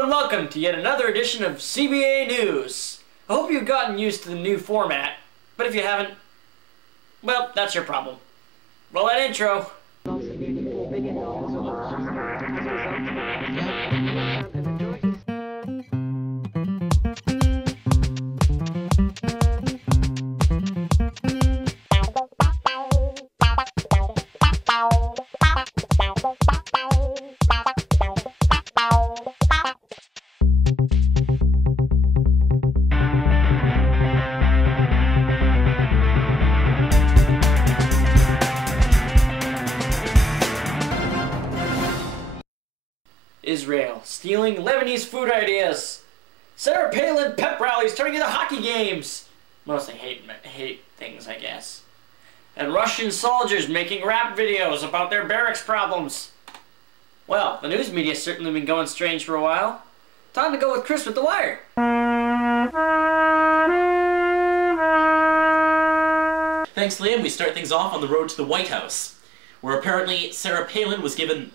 Hello and welcome to yet another edition of CBA News. I hope you've gotten used to the new format, but if you haven't, well, that's your problem. Roll that intro. Israel stealing Lebanese food ideas. Sarah Palin pep rallies turning into hockey games. Mostly hate things, I guess. And Russian soldiers making rap videos about their barracks problems. Well, the news media's certainly been going strange for a while. Time to go with Chris with the wire. Thanks, Liam. We start things off on the road to the White House, where apparently Sarah Palin was given,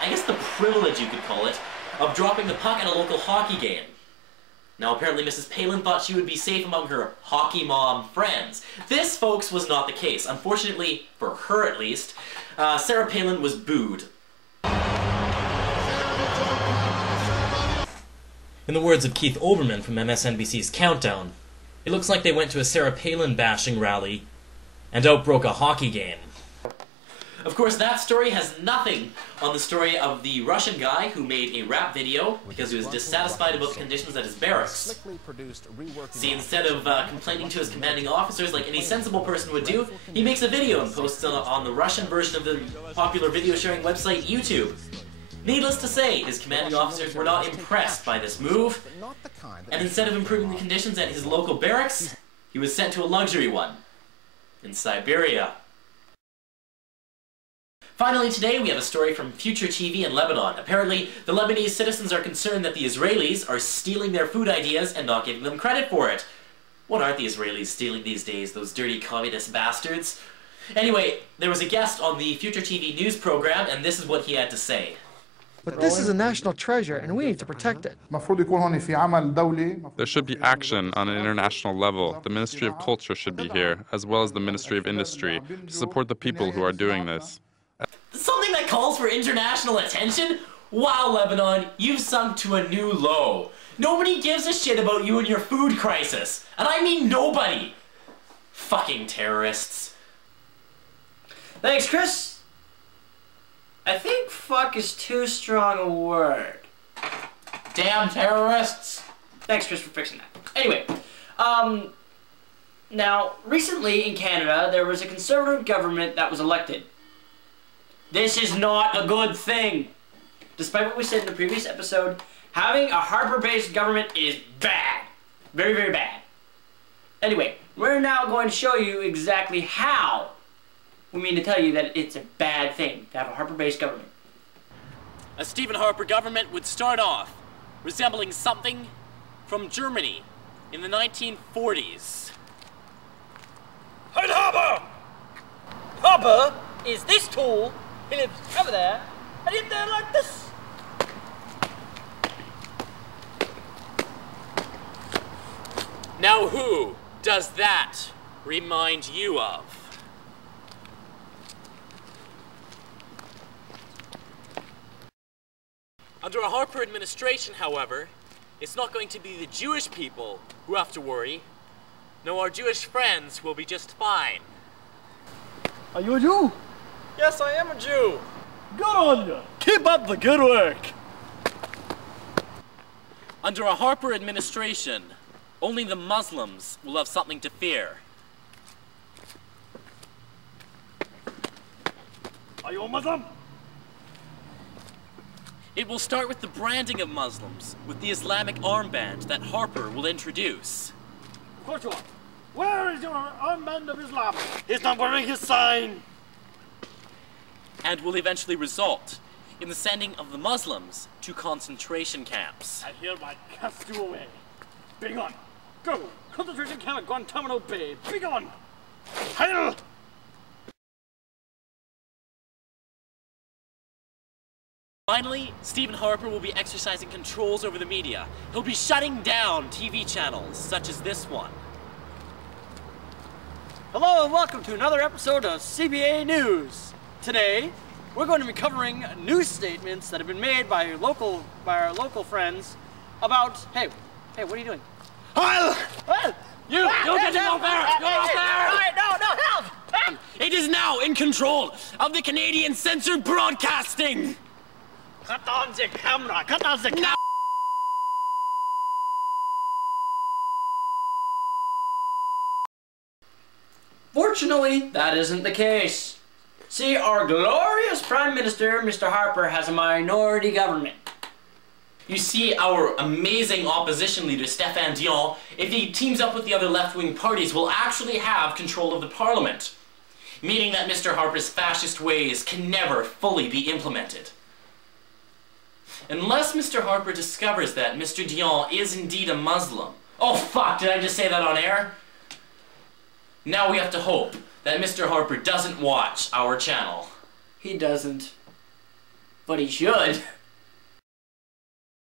I guess the privilege you could call it, of dropping the puck at a local hockey game. Now apparently Mrs. Palin thought she would be safe among her hockey mom friends. This, folks, was not the case. Unfortunately, for her at least, Sarah Palin was booed. In the words of Keith Olbermann from MSNBC's Countdown, it looks like they went to a Sarah Palin bashing rally and out broke a hockey game. Of course, that story has nothing on the story of the Russian guy who made a rap video because he was dissatisfied about the conditions at his barracks. See, instead of complaining to his commanding officers like any sensible person would do, he makes a video and posts it on the Russian version of the popular video sharing website YouTube. Needless to say, his commanding officers were not impressed by this move, and instead of improving the conditions at his local barracks, he was sent to a luxury one in Siberia. Finally today, we have a story from Future TV in Lebanon. Apparently, the Lebanese citizens are concerned that the Israelis are stealing their food ideas and not giving them credit for it. What aren't the Israelis stealing these days, those dirty communist bastards? Anyway, there was a guest on the Future TV news program, and this is what he had to say. But this is a national treasure, and we need to protect it. There should be action on an international level. The Ministry of Culture should be here, as well as the Ministry of Industry, to support the people who are doing this. Something that calls for international attention? Wow, Lebanon, you've sunk to a new low. Nobody gives a shit about you and your food crisis. And I mean nobody. Fucking terrorists. Thanks, Chris. I think fuck is too strong a word. Damn terrorists. Thanks, Chris, for fixing that. Anyway, now, recently in Canada, there was a Conservative government that was elected. This is not a good thing. Despite what we said in the previous episode, having a Harper-based government is bad. Very, very bad. Anyway, we're now going to show you exactly how we mean to tell you that it's a bad thing to have a Harper-based government. A Stephen Harper government would start off resembling something from Germany in the 1940s. Heil Harper! Harper is this tall. He lives over there, and in there like this. Now who does that remind you of? Under a Harper administration, however, it's not going to be the Jewish people who have to worry. No, our Jewish friends will be just fine. Are you a Jew? Yes, I am a Jew. Good on you. Keep up the good work. Under a Harper administration, only the Muslims will have something to fear. Are you a Muslim? It will start with the branding of Muslims, with the Islamic armband that Harper will introduce. Of course you are. Where is your armband of Islam? He's not wearing his sign. And will eventually result in the sending of the Muslims to concentration camps. I hereby cast you away. Be gone. Go. Concentration camp at Guantanamo Bay. Be gone. Heil! Finally, Stephen Harper will be exercising controls over the media. He'll be shutting down TV channels, such as this one. Hello and welcome to another episode of CBA News. Today, we're going to be covering news statements that have been made by our local friends about, hey, what are you doing? You get to go there! Go there! No, help! It is now in control of the Canadian Censored Broadcasting! Cut on the camera! Cut on the camera! Fortunately, that isn't the case. See, our glorious Prime Minister, Mr. Harper, has a minority government. You see, our amazing opposition leader, Stephen Harper, if he teams up with the other left-wing parties, will actually have control of the parliament, meaning that Mr. Harper's fascist ways can never fully be implemented. Unless Mr. Harper discovers that Mr. Dion is indeed a Muslim. Oh fuck, did I just say that on air? Now we have to hope that Mr. Harper doesn't watch our channel. He doesn't. But he should.